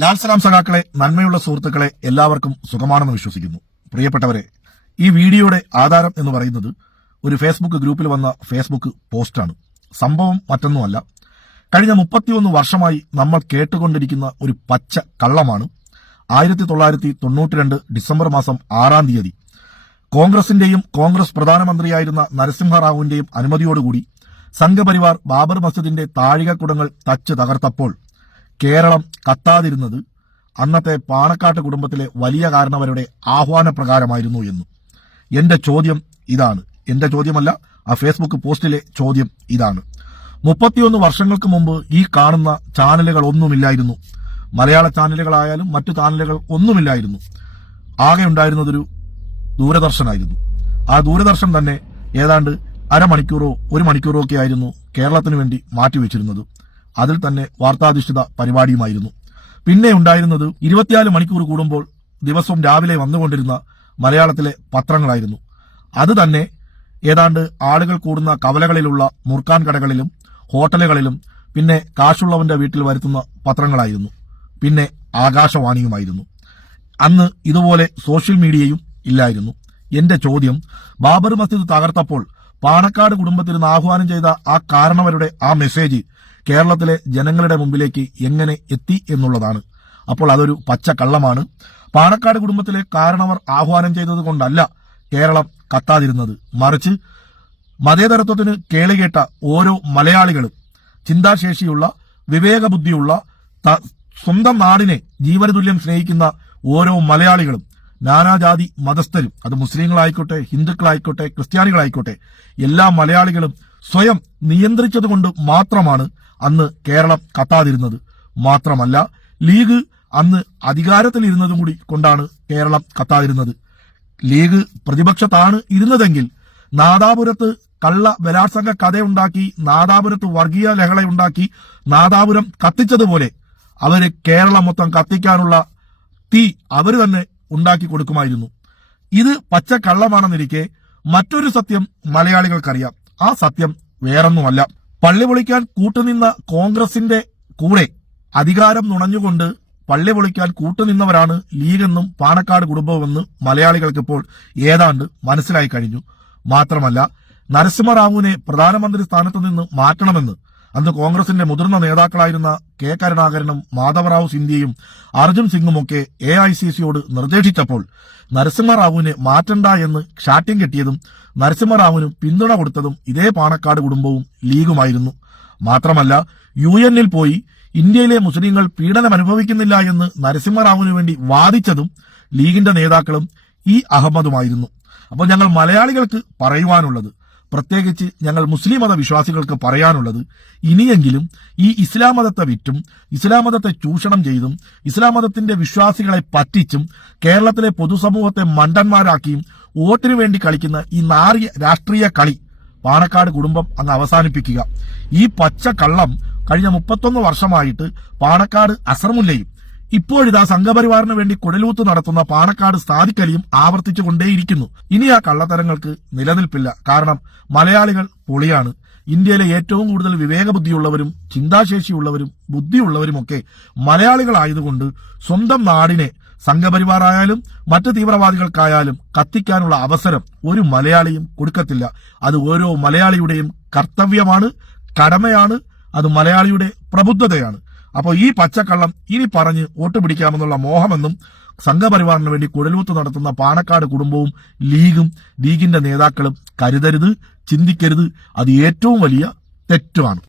ലാൽ സലാം സഖാക്കളെ നന്മയുള്ള സുഹൃത്തുക്കളെ എല്ലാവർക്കും സുഖമാണെന്ന് വിശ്വസിക്കുന്നു. പ്രിയപ്പെട്ടവരെ ഈ വീഡിയോയുടെ ആധാരം എന്ന് പറയുന്നത് ഒരു ഫേസ്ബുക്ക് ഗ്രൂപ്പിൽ വന്ന ഫേസ്ബുക്ക് പോസ്റ്റാണ്. സംഭവം മറ്റൊന്നുമല്ല. കഴിഞ്ഞ മുപ്പത്തിയൊന്ന് വർഷമായി നമ്മൾ കേട്ടുകൊണ്ടിരിക്കുന്ന ഒരു പച്ച കള്ളമാണ്. ആയിരത്തി തൊള്ളായിരത്തി തൊണ്ണൂറ്റിരണ്ട് ഡിസംബർ മാസം ആറാം തീയതി. കോൺഗ്രസിന്റെയും കോൺഗ്രസ് പ്രധാനമന്ത്രിയായിരുന്ന നരസിംഹറാവുവിന്റെയും അനുമതിയോടുകൂടി സംഘപരിവാർ ബാബർ മസ്ജിദിന്റെ താഴികക്കുടങ്ങൾ തച്ച് തകർത്തപ്പോൾ കേരളം കത്താതിരുന്നത് അന്നത്തെ പാണക്കാട്ട് കുടുംബത്തിലെ വലിയ കാരണവരുടെ ആഹ്വാനപ്രകാരമായിരുന്നു എന്നു. എന്റെ ചോദ്യം ഇതാണ്. എന്റെ ചോദ്യമല്ല ആ ഫേസ്ബുക്ക് പോസ്റ്റിലെ ചോദ്യം ഇതാണ്. മുപ്പത്തിയൊന്ന് വർഷങ്ങൾക്ക് മുമ്പ് ഈ കാണുന്ന ചാനലുകൾ ഒന്നുമില്ലായിരുന്നു. മലയാള ചാനലുകളായാലും മറ്റു ചാനലുകൾ ഒന്നുമില്ലായിരുന്നു. ആകെ ഉണ്ടായിരുന്നതൊരു ദൂരദർശനായിരുന്നു. ആ ദൂരദർശൻ തന്നെ ഏതാണ്ട് അരമണിക്കൂറോ ഒരു മണിക്കൂറോ ഒക്കെ ആയിരുന്നു കേരളത്തിന് വേണ്ടി മാറ്റിവെച്ചിരുന്നത്. അതിൽ തന്നെ വാർത്താധിഷ്ഠിത പരിപാടിയുമായിരുന്നു. പിന്നെ ഉണ്ടായിരുന്നത് ഇരുപത്തിനാല് മണിക്കൂർ കൂടുമ്പോൾ ദിവസവും രാവിലെ വന്നുകൊണ്ടിരുന്ന മലയാളത്തിലെ പത്രങ്ങളായിരുന്നു. അത് തന്നെ ഏതാണ്ട് ആളുകൾ കൂടുന്ന കവലകളിലുള്ള മുർക്കാൻ കടകളിലും ഹോട്ടലുകളിലും പിന്നെ കാശുള്ളവന്റെ വീട്ടിൽ വരുത്തുന്ന പത്രങ്ങളായിരുന്നു. പിന്നെ ആകാശവാണിയുമായിരുന്നു. അന്ന് ഇതുപോലെ സോഷ്യൽ മീഡിയയും ഇല്ലായിരുന്നു. എന്റെ ചോദ്യം ബാബർ മസ്ജിദ് തകർത്തപ്പോൾ പാണക്കാട് കുടുംബത്തിൽ നിന്ന് ആഹ്വാനം ചെയ്ത ആ കാരണവരുടെ ആ മെസ്സേജ് കേരളത്തിലെ ജനങ്ങളുടെ മുമ്പിലേക്ക് എങ്ങനെ എത്തി എന്നുള്ളതാണ്. അപ്പോൾ അതൊരു പച്ച കള്ളമാണ് പാണക്കാട് കുടുംബത്തിലെ കാരണവർ ആഹ്വാനം ചെയ്തത് കൊണ്ടല്ല കേരളം കത്താതിരുന്നത്. മറിച്ച് മതേതരത്വത്തിന് കേളുകേട്ട ഓരോ മലയാളികളും ചിന്താശേഷിയുള്ള വിവേകബുദ്ധിയുള്ള സ്വന്തം നാടിനെ ജീവനതുല്യം സ്നേഹിക്കുന്ന ഓരോ മലയാളികളും നാനാജാതി മതസ്ഥരും അത് മുസ്ലിങ്ങളായിക്കോട്ടെ ഹിന്ദുക്കളായിക്കോട്ടെ ക്രിസ്ത്യാനികളായിക്കോട്ടെ എല്ലാ മലയാളികളും സ്വയം നിയന്ത്രിച്ചതുകൊണ്ട് മാത്രമാണ് അന്ന് കേരളം കത്താതിരുന്നത്. മാത്രമല്ല ലീഗ് അന്ന് അധികാരത്തിലിരുന്നതും കൂടി കൊണ്ടാണ് കേരളം കത്താതിരുന്നത്. ലീഗ് പ്രതിപക്ഷത്താണ് ഇരുന്നതെങ്കിൽ നാദാപുരത്ത് കള്ള ബലാത്സംഗ കഥയുണ്ടാക്കി നാദാപുരത്ത് വർഗീയ ലഹളയുണ്ടാക്കി നാദാപുരം കത്തിച്ചതുപോലെ അവർ കേരളം മൊത്തം കത്തിക്കാനുള്ള തീ അവർ തന്നെ ഉണ്ടാക്കി കൊടുക്കുമായിരുന്നു. ഇത് പച്ച കള്ളമാണെന്നിരിക്കെ മറ്റൊരു സത്യം മലയാളികൾക്കറിയാം. ആ സത്യം വേറൊന്നുമല്ല. പള്ളി പൊളിക്കാൻ കൂട്ടുനിന്ന കോൺഗ്രസിന്റെ കൂടെ അധികാരം നുണഞ്ഞുകൊണ്ട് പള്ളി പൊളിക്കാൻ കൂട്ടുനിന്നവരാണ് ലീഗെന്നും പാണക്കാട് കുടുംബമെന്ന് മലയാളികൾക്കിപ്പോൾ ഏതാണ്ട് മനസ്സിലായി കഴിഞ്ഞു. മാത്രമല്ല നരസിംഹറാവുവിനെ പ്രധാനമന്ത്രി സ്ഥാനത്തു നിന്ന് മാറ്റണമെന്ന് അന്ന് കോൺഗ്രസിന്റെ മുതിർന്ന നേതാക്കളായിരുന്ന കെ കരുണാകരനും മാധവറാവു സിന്ധ്യയും അർജുൻ സിംഗുമൊക്കെ എ ഐ സി സിയോട് നിർദ്ദേശിച്ചപ്പോൾ നരസിംഹറാവുവിനെ മാറ്റണ്ട എന്ന് ഷാട്യം കെട്ടിയതും നരസിംഹറാവുവിന് പിന്തുണ കൊടുത്തതും ഇതേ പാണക്കാട് കുടുംബവും ലീഗുമായിരുന്നു. മാത്രമല്ല യു എന്നിൽ പോയി ഇന്ത്യയിലെ മുസ്ലിങ്ങൾ പീഡനം അനുഭവിക്കുന്നില്ല എന്ന് നരസിംഹറാവുവിന് വേണ്ടി വാദിച്ചതും ലീഗിന്റെ നേതാക്കളും ഇ അഹമ്മദുമായിരുന്നു. അപ്പോൾ ഞങ്ങൾ മലയാളികൾക്ക് പറയുവാനുള്ളത് പ്രത്യേകിച്ച് ഞങ്ങൾ മുസ്ലിം മത വിശ്വാസികൾക്ക് പറയാനുള്ളത് ഇനിയെങ്കിലും ഈ ഇസ്ലാം മതത്തെ വിറ്റും ഇസ്ലാം മതത്തെ ചൂഷണം ചെയ്തും ഇസ്ലാം മതത്തിന്റെ വിശ്വാസികളെ പറ്റിച്ചും കേരളത്തിലെ പൊതുസമൂഹത്തെ മണ്ടന്മാരാക്കിയും വോട്ടിനു വേണ്ടി കളിക്കുന്ന ഈ നാറിയ രാഷ്ട്രീയ കളി പാണക്കാട് കുടുംബം അങ്ങ് അവസാനിപ്പിക്കുക. ഈ പച്ച കള്ളം കഴിഞ്ഞ മുപ്പത്തൊന്ന് വർഷമായിട്ട് പാണക്കാട് അസർമുല്ലയും ഇപ്പോഴിതാ സംഘപരിവാറിന് വേണ്ടി കുടലൂത്ത് നടത്തുന്ന പാണക്കാട് സ്ഥാതിക്കലിയും ആവർത്തിച്ചു കൊണ്ടേയിരിക്കുന്നു ഇനി ആ കള്ളത്തരങ്ങൾക്ക് നിലനിൽപ്പില്ല. കാരണം മലയാളികൾ പൊളിയാണ്. ഇന്ത്യയിലെ ഏറ്റവും കൂടുതൽ വിവേകബുദ്ധിയുള്ളവരും ചിന്താശേഷിയുള്ളവരും ബുദ്ധിയുള്ളവരുമൊക്കെ മലയാളികളായതുകൊണ്ട് സ്വന്തം നാടിനെ സംഘപരിവാറായാലും മറ്റ് തീവ്രവാദികൾക്കായാലും കത്തിക്കാനുള്ള അവസരം ഒരു മലയാളിയും കൊടുക്കത്തില്ല. അത് ഓരോ മലയാളിയുടെയും കർത്തവ്യമാണ് കടമയാണ് അത് മലയാളിയുടെ പ്രബുദ്ധതയാണ്. അപ്പോൾ ഈ പച്ചക്കള്ളം ഇനി പറഞ്ഞ് വോട്ട് പിടിക്കാമെന്നുള്ള മോഹമെന്നും സംഘപരിവാറിന് വേണ്ടി കുഴലൂത്ത് നടത്തുന്ന പാണക്കാട് കുടുംബവും ലീഗും ലീഗിന്റെ നേതാക്കളും കരുതരുത് ചിന്തിക്കരുത്. അത് ഏറ്റവും വലിയ തെറ്റുമാണ്.